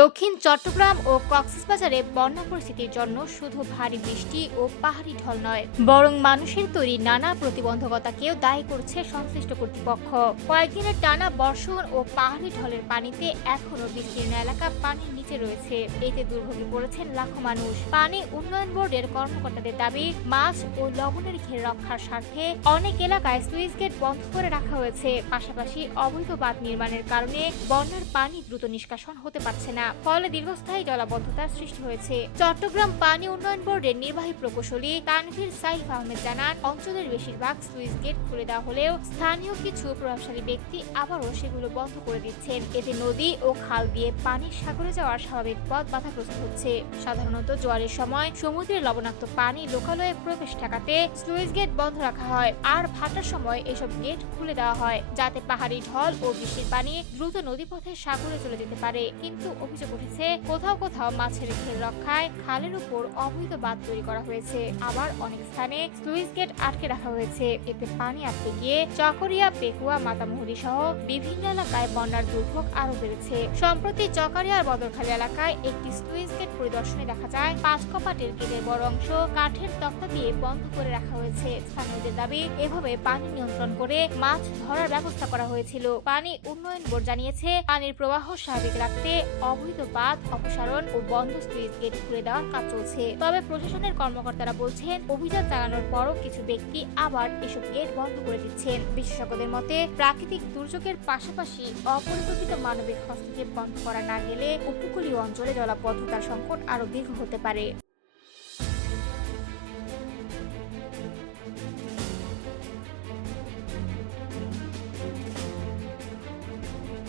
দক্ষিণ চট্টগ্রাম ও কক্সবাজারে বন্যা পরিস্থিতির জন্য শুধু ভারী বৃষ্টি ও পাহাড়ি ঢল নয়, বরং মানুষের তৈরি নানা প্রতিবন্ধকতাকেও দায়ী করছে সংশ্লিষ্ট কর্তৃপক্ষ। কয়েকদিনের টানা বর্ষণ ও পাহাড়ি ঢলের পানিতে এখনও বিস্তীর্ণ এলাকা পানির নিচে রয়েছে। এতে দুর্ভোগে পড়েছেন লাখো মানুষ। পানি উন্নয়ন বোর্ডের কর্মকর্তাদের দাবি, মাছ ও লবণের ঘের রক্ষার স্বার্থে অনেক এলাকায় স্লুইস গেট বন্ধ করে রাখা হয়েছে। পাশাপাশি অবৈধ বাঁধ নির্মাণের কারণে বন্যার পানি দ্রুত নিষ্কাশন হতে পারছে না, ফলে দীর্ঘস্থায়ী জলাবদ্ধতার সৃষ্টি হয়েছে। চট্টগ্রাম পানি উন্নয়ন বোর্ডের নির্বাহী প্রকৌশলী তানভীর সাইফ আহমেদ জানান, অঞ্চলের বেশিরভাগ স্লুইস গেট খুলে দেওয়া হলেও স্থানীয় কিছু প্রভাবশালী ব্যক্তি আবারও সেগুলো বন্ধ করে দিচ্ছেন। এতে নদী ও খাল দিয়ে পানি সাগরে যাওয়ার স্বাভাবিক পথ বাধাগ্রস্ত হচ্ছে। সাধারণত জোয়ারের সময় সমুদ্রের লবণাক্ত পানি লোকালয়ে প্রবেশ ঠেকাতে স্লুইস গেট বন্ধ রাখা হয়, আর ভাটার সময় এসব গেট খুলে দেওয়া হয় যাতে পাহাড়ি ঢল ও বৃষ্টির পানি দ্রুত নদীপথে সাগরে চলে যেতে পারে। কিন্তু অভিযোগ উঠেছে, কোথাও কোথাও মাছের ঘের রক্ষায় খালের উপর অবৈধ বাঁধ তৈরি করা হয়েছে। আবার অনেক স্থানে স্লুইস গেট আটকে রাখা হয়েছে। এতে পানি আটকে গিয়ে চকরিয়া, পেকুয়া, মাতামুহুরী সহ বিভিন্ন এলাকায় বন্যার দুর্ভোগ আরো বেড়েছে। সম্প্রতি চকরিয়ার বদরখালী এলাকায় একটি স্লুইস গেট পরিদর্শনে দেখা যায়, 5 কপাটের গেটের বড় অংশ কাঠের তক্তা দিয়ে বন্ধ করে রাখা হয়েছে। স্থানীয়দের দাবি, এভাবে পানি নিয়ন্ত্রণ করে মাছ ধরার ব্যবস্থা করা হয়েছিল। পানি উন্নয়ন বোর্ড জানিয়েছে, পানির প্রবাহ স্বাভাবিক রাখতে অবৈধ বাঁধ অপসারণ ও বন্ধ স্লুইস গেট খুলে দেওয়ার কাজ চলছে। তবে প্রশাসনের কর্মকর্তারা বলছেন, অভিযান চালানোর পরও কিছু ব্যক্তি আবার এসব গেট বন্ধ করে দিচ্ছেন। বিশেষজ্ঞদের মতে, প্রাকৃতিক দুর্যোগের পাশাপাশি অপরিকল্পিত মানবিক হস্তক্ষেপ বন্ধ করা না গেলে উপকূলীয় অঞ্চলে জলাবদ্ধতার সংকট আরো দীর্ঘ হতে পারে।